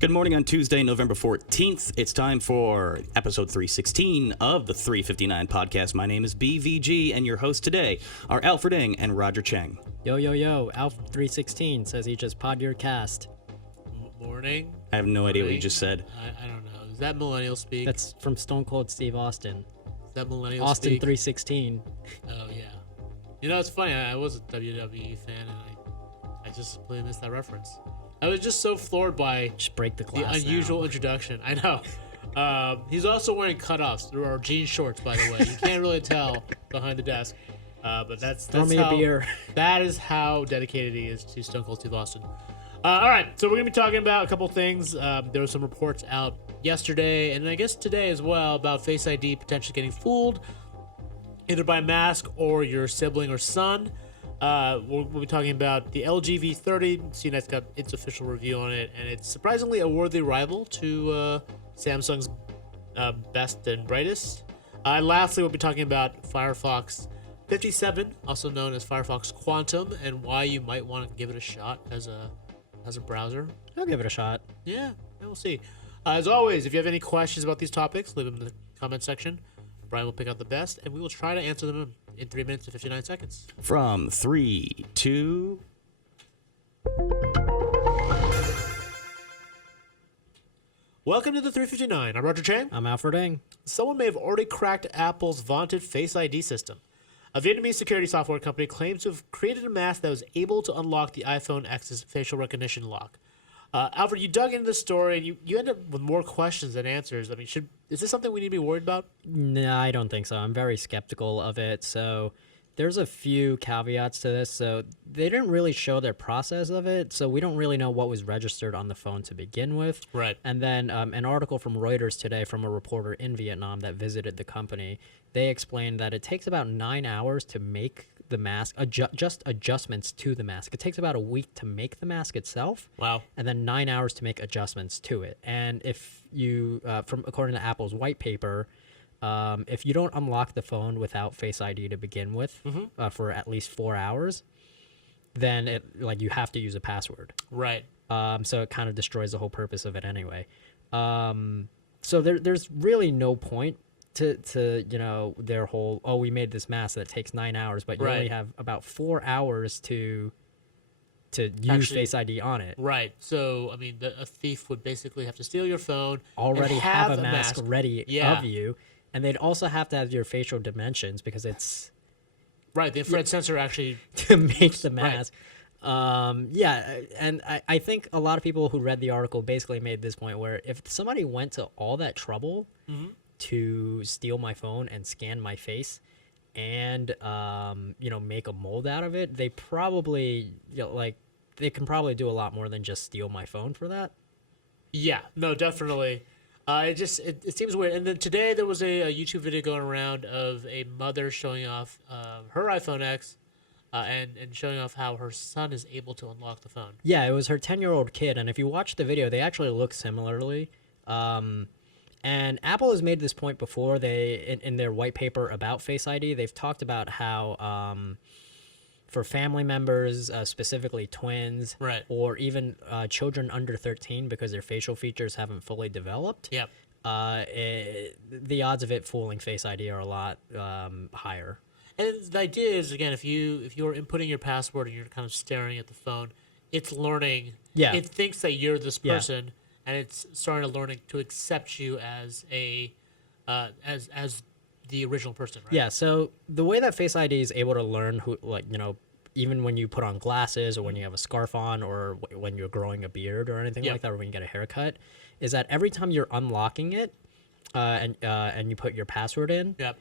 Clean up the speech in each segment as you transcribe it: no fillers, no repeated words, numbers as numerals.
Good morning on Tuesday, November 14th. It's time for episode 316 of the 359 podcast. My name is BVG, and your hosts today are Alfred and Roger Cheng. Yo, yo, yo. Alf316 says he just pod your cast. Morning. I have no idea what you just said. I don't know. Is that millennial speak? That's from Stone Cold Steve Austin. Is that millennial Austin speak? 316. Oh, yeah. You know, it's funny. I was a WWE fan, and I just completely missed that reference. I was just so floored by Just break the the glass unusual now. introduction. I know. He's also wearing cutoffs. There are jean shorts, by the way. You can't really tell behind the desk. But that's Throw me how, a beer. That is how dedicated he is to Stone Cold Steve Austin. All right, so we're going to be talking about a couple things. There were some reports out yesterday, and I guess today as well, about Face ID potentially getting fooled, either by mask or your sibling or son. We'll be talking about the LG V30. CNET's got its official review on it, and it's surprisingly a worthy rival to Samsung's best and brightest. And lastly, we'll be talking about Firefox 57, also known as Firefox Quantum, and why you might want to give it a shot as a browser. I'll give it a shot. Yeah, we'll see. As always, if you have any questions about these topics, leave them in the comment section. Brian will pick out the best, and we will try to answer them in 3 minutes and 59 seconds. From 3, 2... Welcome to the 359. I'm Roger Cheng. I'm Alfred Ing. Someone may have already cracked Apple's vaunted Face ID system. A Vietnamese security software company claims to have created a mask that was able to unlock the iPhone X's facial recognition lock. Alfred, you dug into the story, and you end up with more questions than answers. I mean, is this something we need to be worried about? No, I don't think so. I'm very skeptical of it. So there's a few caveats to this. So they didn't really show their process of it. So we don't really know what was registered on the phone to begin with. Right. And then an article from Reuters today from a reporter in Vietnam that visited the company, they explained that it takes about 9 hours to make the mask, just adjustments to the mask. It takes about a week to make the mask itself. Wow. And then 9 hours to make adjustments to it. And if you, according to Apple's white paper, if you don't unlock the phone without Face ID to begin with for at least 4 hours, then you have to use a password. Right. So it kind of destroys the whole purpose of it anyway. So there's really no point to their whole, we made this mask that takes 9 hours, but you only have about 4 hours to use Face ID on it. Right. So, I mean, a thief would basically have to steal your phone, Already and have a mask ready Yeah. of you, and they'd also have to have your facial dimensions because it's Right. The infrared sensor actually. to make the Right. mask. And I think a lot of people who read the article basically made this point where if somebody went to all that trouble to steal my phone and scan my face and make a mold out of it, they probably they can probably do a lot more than just steal my phone for that. Yeah. No, definitely. It seems weird. And then today there was a YouTube video going around of a mother showing off her iPhone X and showing off how her son is able to unlock the phone. Yeah, it was her 10-year-old kid, and if you watch the video, they actually look similarly. And Apple has made this point before. In their white paper about Face ID, they've talked about how for family members, specifically twins, Right. or even children under 13, because their facial features haven't fully developed, Yep. the odds of it fooling Face ID are a lot higher. And the idea is, again, if you're inputting your password and you're kind of staring at the phone, it's learning. Yeah. It thinks that you're this Yeah. person, and it's starting to learning to accept you as as the original person, right? Yeah, so the way that Face ID is able to learn who, even when you put on glasses or when you have a scarf on or when you're growing a beard or anything Yep. like that, or when you get a haircut, is that every time you're unlocking it and you put your password in, Yep.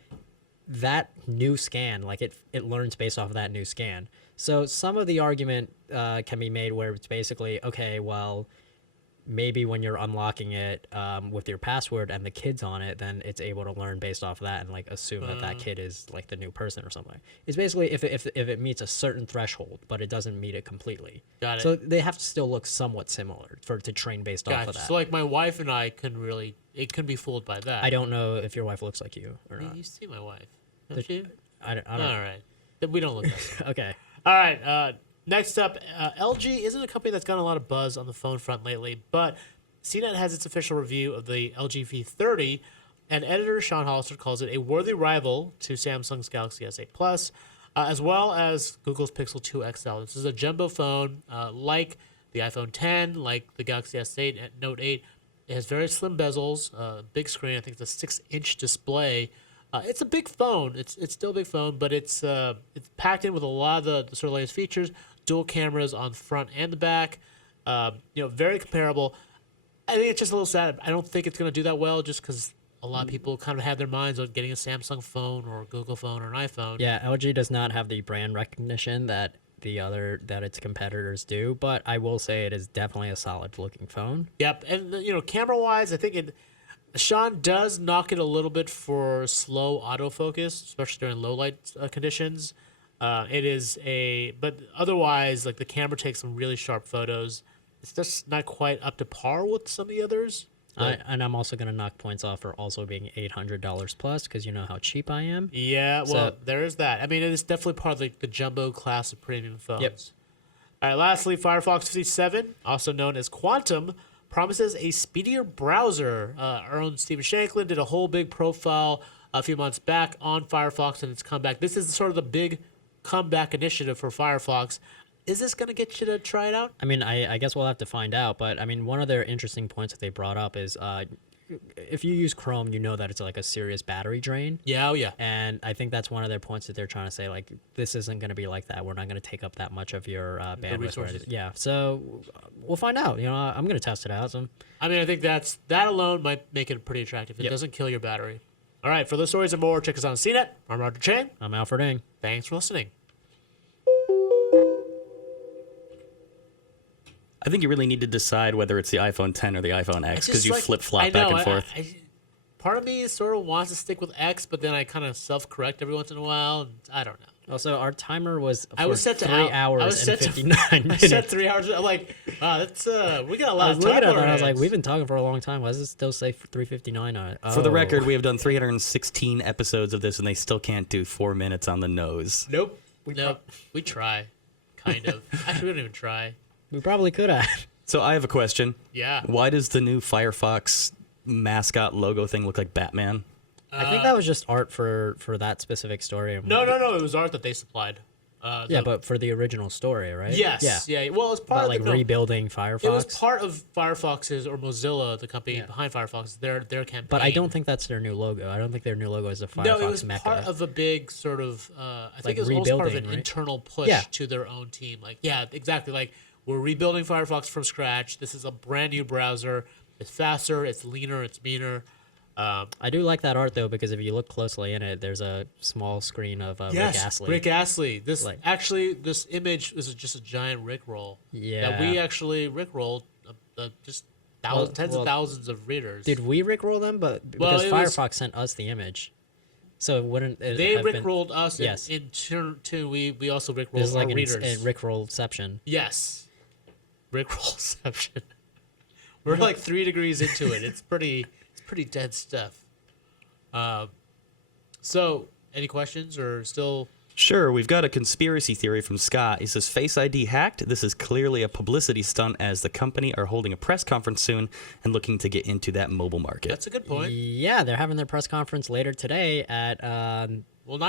that new scan, it learns based off of that new scan. So some of the argument can be made where it's basically, okay, well, maybe when you're unlocking it with your password and the kid's on it, then it's able to learn based off of that and assume that kid is the new person or something. It's basically if it meets a certain threshold, but it doesn't meet it completely. Got it. So they have to still look somewhat similar to train based off Gotcha. of that. So my wife and I can be fooled by that. I don't know if your wife looks like you or not. You see my wife, don't you? I don't. All right. We don't look that same. Okay. All right. Next up, LG isn't a company that's gotten a lot of buzz on the phone front lately, but CNET has its official review of the LG V30, and editor Sean Hollister calls it a worthy rival to Samsung's Galaxy S8 Plus, as well as Google's Pixel 2 XL. This is a jumbo phone like the iPhone 10, like the Galaxy S8 and Note 8. It has very slim bezels, big screen. I think it's a 6-inch display. It's a big phone. It's still a big phone, but it's packed in with a lot of the sort of latest features. Dual cameras on the front and the back. Very comparable. I think it's just a little sad. I don't think it's going to do that well, just because a lot of people kind of have their minds on getting a Samsung phone or a Google phone or an iPhone. Yeah, LG does not have the brand recognition that its competitors do, but I will say it is definitely a solid looking phone. Yep, and camera wise, I think Sean does knock it a little bit for slow autofocus, especially during low light conditions. But otherwise, like the camera takes some really sharp photos. It's just not quite up to par with some of the others. And I'm also going to knock points off for also being $800 plus, because you know how cheap I am. Yeah, well, there is that. I mean, it is definitely part of the jumbo class of premium phones. Yep. All right, lastly, Firefox 57, also known as Quantum, promises a speedier browser. Our own Stephen Shanklin did a whole big profile a few months back on Firefox and its comeback. This is sort of the big comeback initiative for Firefox. Is this going to get you to try it out? I mean, I guess we'll have to find out, but I mean, one of their interesting points that they brought up is if you use Chrome, you know that it's like a serious battery drain. Yeah, oh yeah. And I think that's one of their points that they're trying to say, like, this isn't going to be like that. We're not going to take up that much of your bandwidth. Resources. Yeah, so we'll find out. I'm going to test it out. I mean, I think that alone might make it pretty attractive. It doesn't kill your battery. All right, for those stories and more, check us out on CNET. I'm Roger Cheng. I'm Alfred Ng. Thanks for listening. I think you really need to decide whether it's the iPhone 10 or the iPhone X, because you flip-flop back and forth. Part of me sort of wants to stick with X, but then I kind of self-correct every once in a while, and I don't know. Also, our timer was I was set to 3 hours and 59 minutes. I set 3 hours. I'm like, wow, that's we got a lot of time. I was looking at that, I was like, we've been talking for a long time. Why does it still say 3:59 on it? For the record, we have done 316 episodes of this, and they still can't do 4 minutes on the nose. Nope. We try, kind of. Actually, we don't even try. We probably could have. So I have a question. Yeah. Why does the new Firefox mascot logo thing look like Batman? I think that was just art for that specific story. No. It was art that they supplied. But for the original story, right? Yes. Yeah. Well, it's part about of rebuilding Firefox. It was part of Firefox's or Mozilla, the company behind Firefox, their campaign. But I don't think that's their new logo. I don't think their new logo is a Firefox No, it was Mecca. part of a big sort of. I think it was also part of an internal push to their own team. Like, yeah, exactly. Like, we're rebuilding Firefox from scratch. This is a brand new browser. It's faster. It's leaner. It's meaner. I do like that art though, because if you look closely in it, there's a small screen of Rick Astley. Rick Astley. This image is just a giant Rickroll. Yeah. That we actually Rickrolled just tens of thousands of readers. Did we Rickroll them? But because Firefox sent us the image, so wouldn't it they have Rickrolled us? Yes. In turn, too, we also Rickrolled This is like our readers. a Rickrollception. Yes. Rickrollception. We're like 3 degrees into it. It's pretty dead stuff. So, any questions or still? Sure, we've got a conspiracy theory from Scott. He says, Face ID hacked? This is clearly a publicity stunt, as the company are holding a press conference soon and looking to get into that mobile market. That's a good point. Yeah, they're having their press conference later today at 9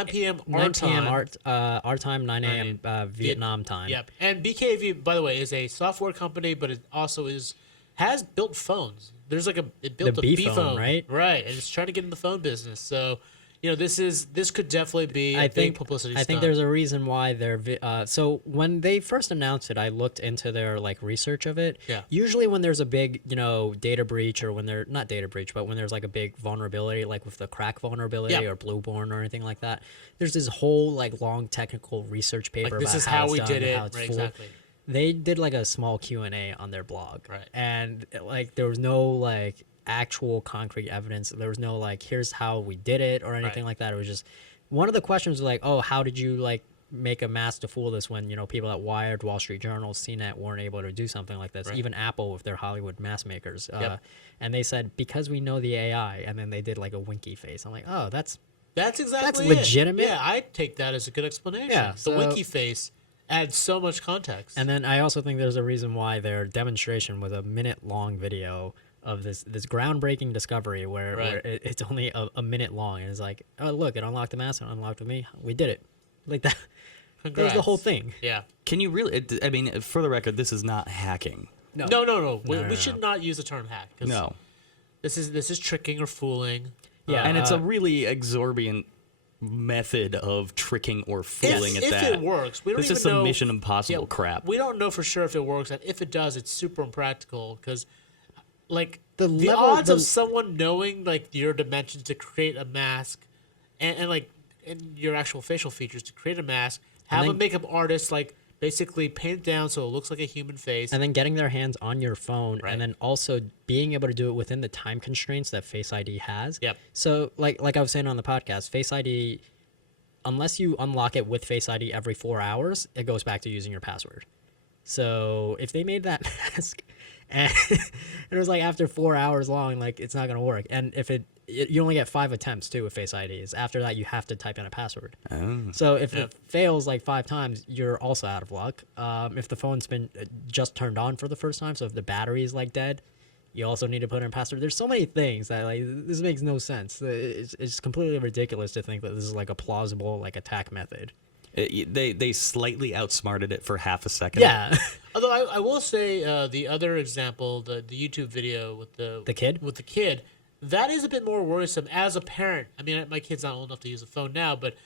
p.m. 9 p.m. our time, 9 a.m. Vietnam time. Yep. And BKV, by the way, is a software company, but it also has built phones. There's like it built the a B phone, phone, right? Right, and it's trying to get in the phone business. So, this could definitely be a big publicity stunt. I think there's a reason why they're so when they first announced it, I looked into their research of it. Yeah. Usually when there's a big, data breach, or when they're not data breach, but when there's like a big vulnerability, like with the crack vulnerability or Blueborn or anything like that, there's this whole long technical research paper this about is how we it's did done, it. how it's Right, full. exactly. They did a small Q&A on their blog. Right. And there was no actual concrete evidence. There was no here's how we did it or anything like that. It was just one of the questions was oh, how did you make a mask to fool this when people at Wired, Wall Street Journal, CNET weren't able to do something like this. Right. Even Apple with their Hollywood mask makers. And they said, because we know the AI, and then they did a winky face. I'm like, oh, that's exactly legitimate. Yeah, I take that as a good explanation. Yeah, the winky face. adds so much context. And then I also think there's a reason why their demonstration was a minute-long video of this groundbreaking discovery where it's only a minute long, and it's like, oh look, it unlocked the mask and unlocked with me. We did it, like that. That was the whole thing. Yeah. Can you really? I mean, for the record, this is not hacking. No. We should not use the term hack. No. This is tricking or fooling. Yeah, And it's a really exorbitant method of tricking or fooling at if that. it works, we don't This even is some know. Mission Impossible crap. We don't know for sure if it works, and if it does, it's super impractical because, like, The the level- odds the- of someone knowing like your dimensions to create a mask, and like and your actual facial features to create a mask, have a then- makeup artist like basically paint it down so it looks like a human face. and then getting their hands on your phone, Right. and then also being able to do it within the time constraints that Face ID has. Yep. So like I was saying on the podcast, Face ID, unless you unlock it with Face ID every 4 hours, it goes back to using your password. So if they made that mask and it was like after 4 hours long, like it's not gonna work. And if you only get 5 attempts too with Face IDs. After that, you have to type in a password. So if it fails like 5 times, you're also out of luck. If the phone's been just turned on for the first time, so if the battery is like dead, you also need to put in a password. There's so many things that like this makes no sense. It's completely ridiculous to think that this is like a plausible like attack method. They slightly outsmarted it for half a second. Yeah. Although I will say the other example, the YouTube video with The kid? with the kid, that is a bit more worrisome as a parent. I mean, my kid's not old enough to use a phone now, but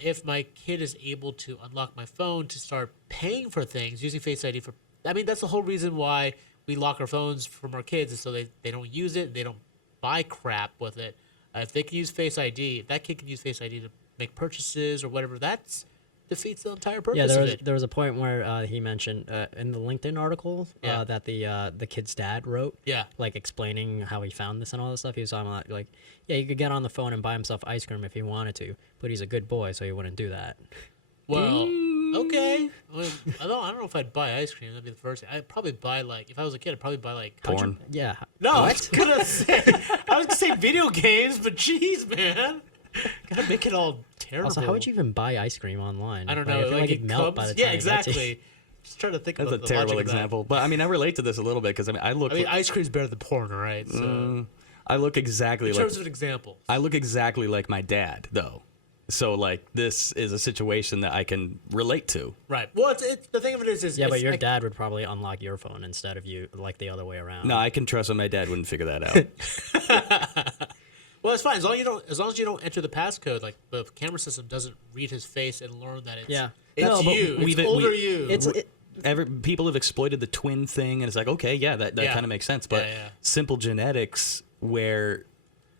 if my kid is able to unlock my phone to start paying for things using Face ID I mean, that's the whole reason why we lock our phones from our kids is so they don't use it, they don't buy crap with it. If they can use Face ID, if that kid can use Face ID to make purchases or whatever, that's defeats the entire purpose Yeah, of it. there was a point where he mentioned in the LinkedIn article Yeah. that the kid's dad wrote, Yeah. like explaining how he found this and all this stuff. He was talking about like, yeah, he could get on the phone and buy himself ice cream if he wanted to, but he's a good boy, so he wouldn't do that. Well, okay. I mean, I don't know if I'd buy ice cream. That'd be the first thing. I'd probably buy like if I was a kid, I'd probably buy like Porn. Yeah. No, I was gonna say video games, but jeez, man, gotta make it all terrible. Also, how would you even buy ice cream online? I don't Like, know. I feel like it it'd melt by the comes. Yeah, time it gets to you. exactly. Just trying to think That's a about the terrible logic of that. example. But I mean, I relate to this a little bit because I look ice cream's better than porn, all right? So, I look exactly in like terms of an example, I look exactly like my dad though. So like this is a situation that I can relate to. right? Well, it's the thing of it is Yeah, but it's your like- dad would probably unlock your phone instead of you, like the other way around. No, I can trust that my dad wouldn't figure that out. Well, it's fine as long as you don't enter the passcode. Like the camera system doesn't read his face and learn that it's Yeah. it's No, but you. we've- It's older we- you. People have exploited the twin thing, and it's like, okay, yeah, that Yeah. kind of makes sense. But Yeah. simple genetics, where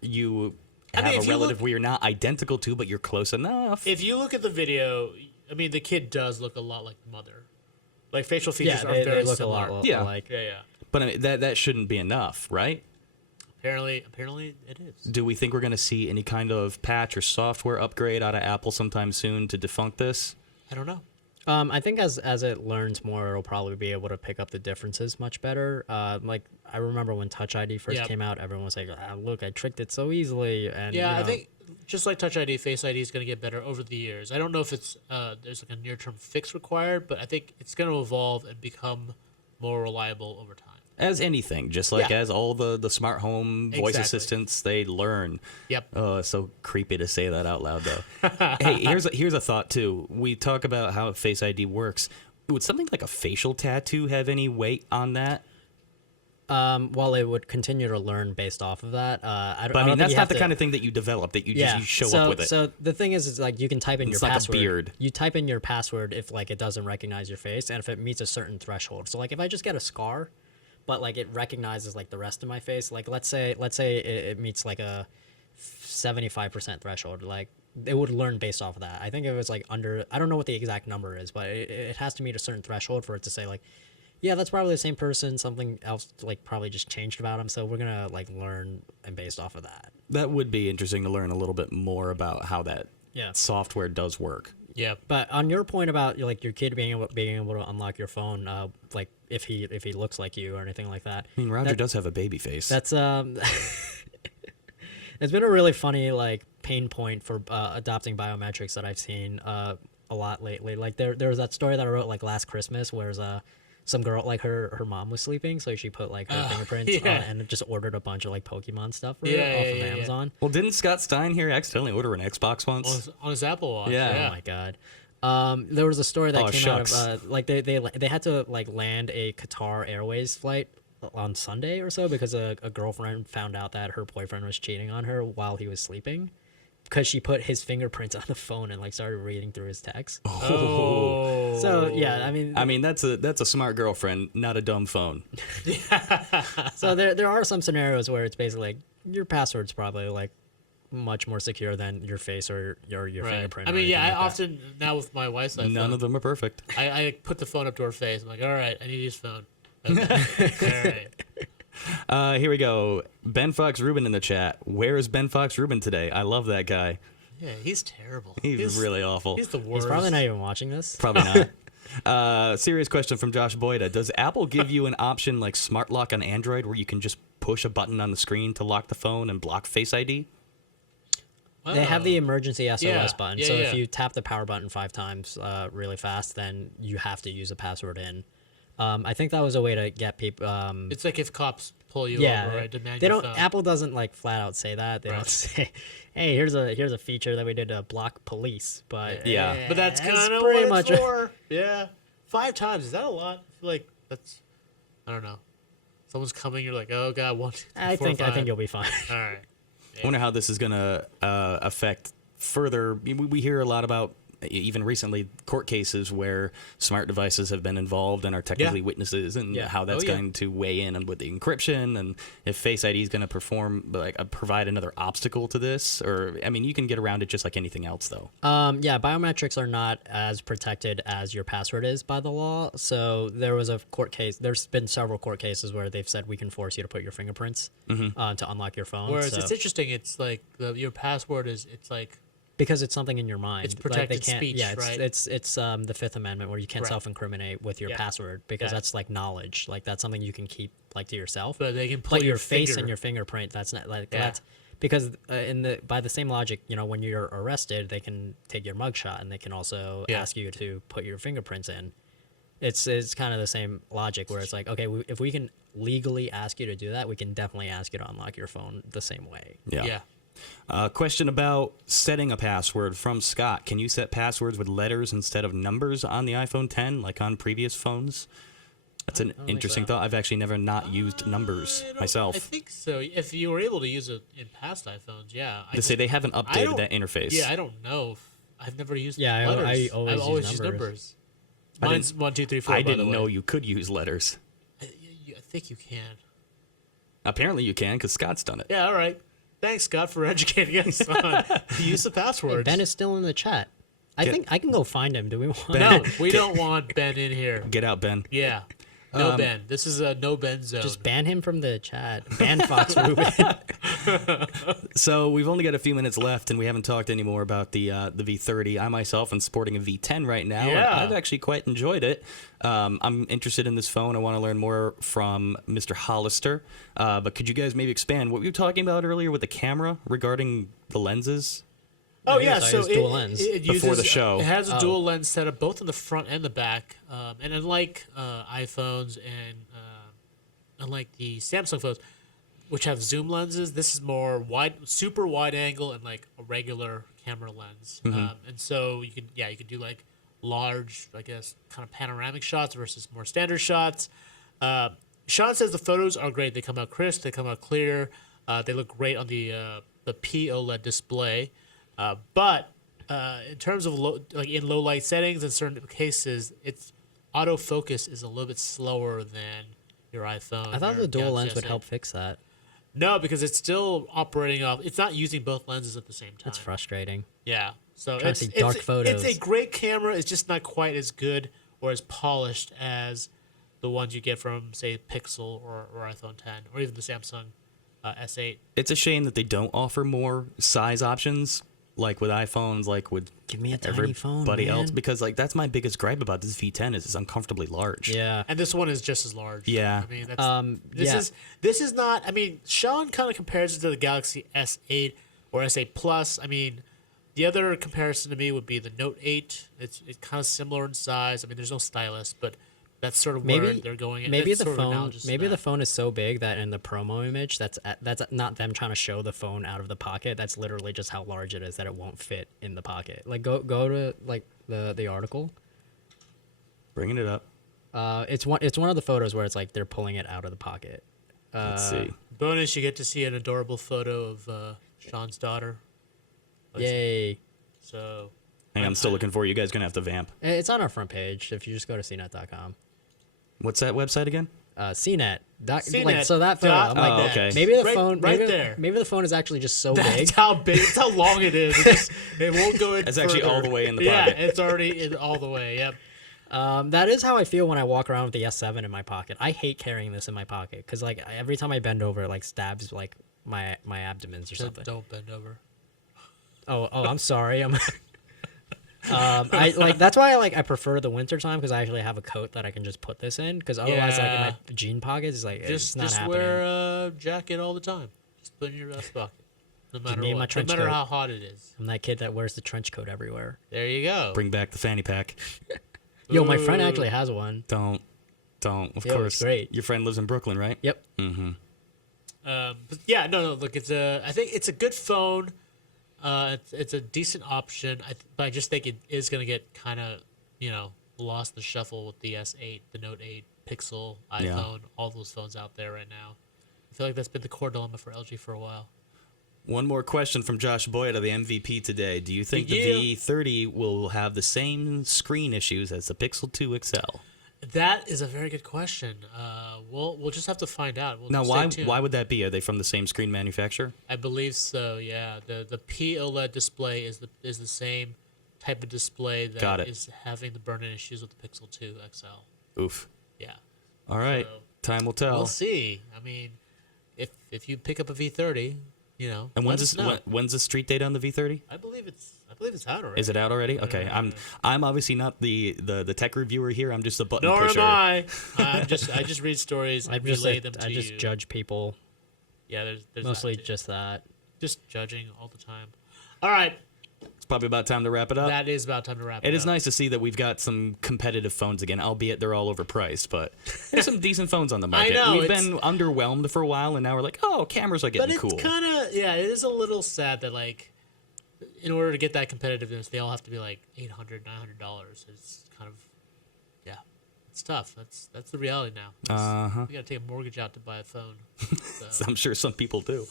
you I mean, have if a you relative look- where you're not identical to, but you're close enough. If you look at the video, I mean, the kid does look a lot like the mother. Like facial features Yeah, are they very look similar. a lot Yeah. alike. Yeah. but I mean, that shouldn't be enough, right? Apparently it is. Do we think we're going to see any kind of patch or software upgrade out of Apple sometime soon to defunct this? I don't know. I think as it learns more, it'll probably be able to pick up the differences much better. Like I remember when Touch ID first Yeah. came out, everyone was like, "Look, I tricked it so easily." And Yeah, you know, I think just like Touch ID, Face ID is going to get better over the years. I don't know if it's there's like a near-term fix required, but I think it's going to evolve and become more reliable over time. As anything, just like Yeah. as all the smart home voice Exactly. assistants, they learn. Yep. Oh, it's so creepy to say that out loud, though. Hey, here's a thought too. We talk about how Face ID works. Would something like a facial tattoo have any weight on that? Well, it would continue to learn based off of that. I But I don't mean, think that's you not have the to- kind of thing that you develop. That you Yeah, just you show so, up with it. So the thing is like you can type in It's your like a password. beard. You type in your password if like it doesn't recognize your face and if it meets a certain threshold. So like if I just get a scar, but like it recognizes like the rest of my face, like let's say it meets like a 75% threshold, like it would learn based off of that. I think it was like under, I don't know what the exact number is, but it has to meet a certain threshold for it to say like, yeah, that's probably the same person. Something else like probably just changed about him. So we're gonna like learn and based off of that. That would be interesting to learn a little bit more about how that Yeah. software does work. Yeah. But on your point about like your kid being able to unlock your phone, like if he looks like you or anything like that. I mean, Roger does have a baby face. That's it's been a really funny like pain point for adopting biometrics that I've seen. a lot lately. Like there was that story that I wrote like last Christmas, where some girl, like her mom was sleeping, so she put like her fingerprints on, and just ordered a bunch of like Pokemon stuff for her off of Amazon. Well, didn't Scott Stein here accidentally order an Xbox once? On his Apple Watch. Yeah. Oh my god. There was a story that came shucks. out of like they had to like land a Qatar Airways flight on Sunday or so because a girlfriend found out that her boyfriend was cheating on her while he was sleeping, because she put his fingerprints on the phone and like started reading through his text. Oh. So yeah, I mean that's a smart girlfriend, not a dumb phone. so there are some scenarios where it's basically like your password's probably like much more secure than your face or your Right. fingerprint. I or mean, anything I like that. often, now with my wife's iPhone, None of them are perfect. I put the phone up to her face. I'm like, all right, I need to use phone. Okay. All right. Here we go. Ben Fox Rubin in the chat. Where is Ben Fox Rubin today? I love that guy. Yeah, he's terrible. He's really awful. He's the worst. He's probably not even watching this. Probably not. Serious question from Josh Boyda. Does Apple give you an option like Smart Lock on Android where you can just push a button on the screen to lock the phone and block Face ID? They have the emergency SOS Yeah, button. yeah, So yeah. if you tap the power button 5 times really fast, then you have to use a password in. I think that was a way to get people. It's like if cops pull you Yeah, over, right? Demand they your don't. phone. Apple doesn't like flat out say that. They Right. don't say, "Hey, here's a feature that we did to block police." But Yeah. But that's kind of pretty what it's much for. Yeah. 5 times. Is that a lot? I feel like that's, I don't know. Someone's coming, you're like, oh God, 1, 2, 3, I 4, think 5. you'll be fine. All right. I wonder how this is going to affect further. We hear a lot about, even recently, court cases where smart devices have been involved and are technically witnesses, and Yeah. how that's Oh, yeah. going to weigh in with the encryption, and if Face ID is going to provide another obstacle to this. Or, I mean, you can get around it just like anything else, though. Yeah, biometrics are not as protected as your password is by the law. So there was a court case. There's been several court cases where they've said we can force you to put your fingerprints to unlock your phone. Whereas so, it's interesting, it's like your password is, it's like, because it's something in your mind. It's Like, protected they can't, speech, yeah, right? It's the Fifth Amendment where you can't Right. self-incriminate with your Yeah. password, because Yeah. that's like knowledge. Like that's something you can keep like to yourself. but they can pull But your face finger. and your fingerprint, that's not like Yeah. that's because by the same logic, when you're arrested, they can take your mugshot and they can also Yeah. ask you to put your fingerprints in. It's kind of the same logic where it's like, okay, if we can legally ask you to do that, we can definitely ask you to unlock your phone the same way. Yeah. Question about setting a password from Scott. Can you set passwords with letters instead of numbers on the iPhone 10, like on previous phones? That's an think interesting so. thought. I've actually never not used numbers myself. I think so. If you were able to use it in past iPhones, yeah. To say they haven't I updated don't- that interface. Yeah, I don't know. I've never used Yeah, letters. I always I've use always used numbers. numbers. I didn't- Mine's 1, 2, 3, 4. I by the didn't way. know you could use letters. I think you can. Apparently you can, because Scott's done it. Yeah, all right. Thanks, Scott, for educating us on the use of passwords. Ben is still in the chat. I think I can go find him. Do we want? No, we don't want Ben in here. Get out, Ben. Yeah. No Ben. This is a no Ben zone. Just ban him from the chat. Ban Fox Rubin. So we've only got a few minutes left, and we haven't talked anymore about the V30. I myself am sporting a V10 right now, and Yeah. I've actually quite enjoyed it. I'm interested in this phone. I want to learn more from Mr. Hollister. But could you guys maybe expand what we were talking about earlier with the camera regarding the lenses? Oh I yeah, guess I so used dual lens. it Before uses, the show. It has a dual lens setup both in the front and the back, and unlike iPhones and unlike the Samsung phones, which have zoom lenses, this is more super wide angle and like a regular camera lens. And so you could do like large, I guess, kind of panoramic shots versus more standard shots. Sean says the photos are great. They come out crisp. They come out clear. They look great on the POLED display. But in terms of in low light settings, in certain cases, its autofocus is a little bit slower than your iPhone. I thought or the dual Galaxy lens would S8. help fix that. No, because it's still operating off. It's not using both lenses at the same time. That's frustrating. Yeah. So Trying to see dark photos. It's a great camera. It's just not quite as good or as polished as the ones you get from, say, Pixel or iPhone 10 or even the Samsung S8. It's a shame that they don't offer more size options, like with iPhones, like with Give me a tiny phone, everybody else, man. because like that's my biggest gripe about this V10 is it's uncomfortably large. Yeah. And this one is just as large. Yeah. I mean, that's, this is not. I mean, Sean kind of compares it to the Galaxy S8 or S8 Plus. I mean, The other comparison to me would be the Note 8. It's kind of similar in size. I mean, there's no stylus, but that's sort of where they're going. Maybe That's the sort of phone. analogous to Maybe that. the phone is so big that in the promo image, that's not them trying to show the phone out of the pocket. That's literally just how large it is that it won't fit in the pocket. Like go to like the article. Bringing it up. It's one of the photos where it's like they're pulling it out of the pocket. Let's see. Bonus, you get to see an adorable photo of Sean's daughter. Yay! So Hey, I'm still looking for it. You guys gonna have to vamp. It's on our front page if you just go to cnet.com. What's that website again? CNET. CNET Like so that photo. I'm like, Oh, okay. maybe the Right- phone. right maybe, there. Maybe the phone is actually just so that's big. how big. That's how long it is. It won't go in. It's actually further. all the way in the Yeah, pocket. it's already in all the way. Yep. That is how I feel when I walk around with the S7 in my pocket. I hate carrying this in my pocket because like every time I bend over, it like stabs like my abdomens or So something. don't bend over. Oh, I'm sorry. I like that's why I prefer the winter time because I actually have a coat that I can just put this in because otherwise like in Yeah. my jean pockets it's like it's not Just happening. wear a jacket all the time. Just put it in your vest pocket. No matter me and my what. No trench matter coat. how hot it is. I'm that kid that wears the trench coat everywhere. There you go. Bring back the fanny pack. Yo, my friend Ooh. actually has one. Don't. Of Yo, it's course. great. Your friend lives in Brooklyn, right? Yep. But yeah, no. Look, I think it's a good phone. It's a decent option. But I just think it is going to get kind of, lost in the shuffle with the S8, the Note 8, Pixel, iPhone, all those phones out there right now. I feel like that's been the core dilemma for LG for a while. One more question from Josh Boyd of the MVP today. Do you think Yeah. the V30 will have the same screen issues as the Pixel 2 XL? That is a very good question. We'll just have to find out. We'll Now, stay tuned. why would that be? Are they from the same screen manufacturer? I believe so. Yeah, the POLED display is the same type of display Got that it. is having the burn-in issues with the Pixel 2 XL. Oof. Yeah, All right. So, Time will tell. we'll see. I mean, if you pick up a V30, And let when's us know. when's the street date on the V30? I believe it's out already. Is it out already? Okay. I'm obviously not the tech reviewer here. I'm just a button Nor pusher. am I. I just read stories I and just relay them to I just you. judge people. Yeah, there's Mostly that too. just that. just judging all the time. All right, It's probably about time to wrap it up. that is about time to wrap it It is up. nice to see that we've got some competitive phones again, albeit they're all overpriced, but there's some decent phones on the market. know, We've it's- been underwhelmed for a while, and now we're like, oh, cameras are But getting it's cool. kind of it is a little sad that like, in order to get that competitiveness, they all have to be like $800, $900. It's kind of, yeah, it's tough. That's the reality now. Uh-huh. We got to take a mortgage out to buy a phone. So. I'm sure some people do.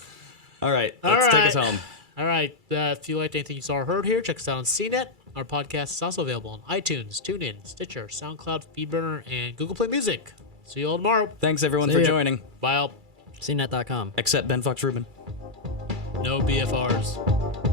All right, All let's take us right. home. All right. If you liked anything you saw or heard here, check us out on CNET. Our podcast is also available on iTunes, TuneIn, Stitcher, SoundCloud, FeedBurner, and Google Play Music. See you all tomorrow. Thanks, everyone, See for ya. joining, Bye all. CNET.com. except Ben Fox Rubin. No BFRs.